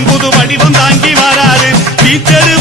புது வடிவம் தாங்கி வராது. டீச்சர்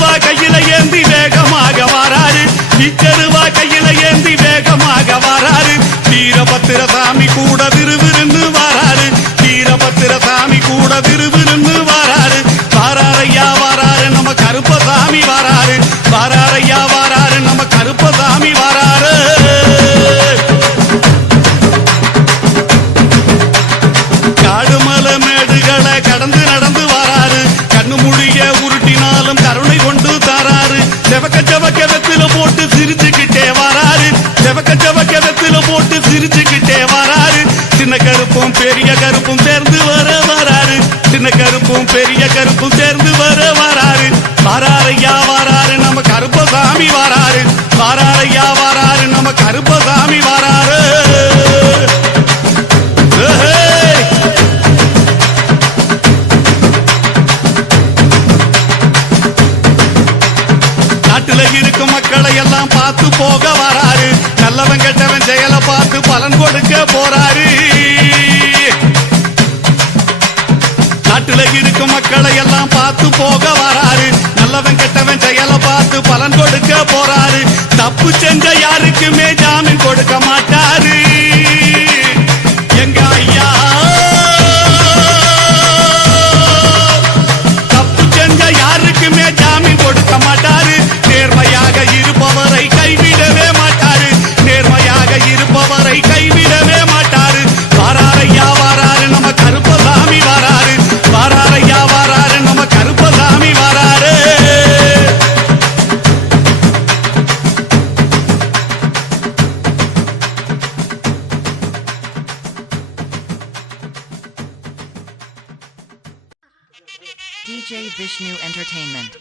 போட்டு சிரிச்சுக்கிட்டே வராரு. சின்ன கருப்பும் பெரிய கருப்பும் சேர்ந்து வர வராரு. சின்ன கருப்பும் பெரிய கருப்பும் சேர்ந்து வர வராரு. வராரையா வராரு நம்ம கருப்பசாமி வராரு. வராரையா வராரு நம்ம கருப்பசாமி வராரு. நாட்டுல இருக்கும் மக்களை எல்லாம் பார்த்து போக வராரு. நல்லவன் கெட்டவன் செயலை பார்த்து பலன் கொடுக்க போறாரு. நாட்டுல இருக்கும் மக்களை எல்லாம் பார்த்து போக வராரு. நல்லவன் கெட்டவன் செயலை பார்த்து பலன் கொடுக்க போறாரு. தப்பு செஞ்ச யாருக்குமே ஜாமீன் கொடுக்க மாட்டாரு. DJ Vishnu Entertainment.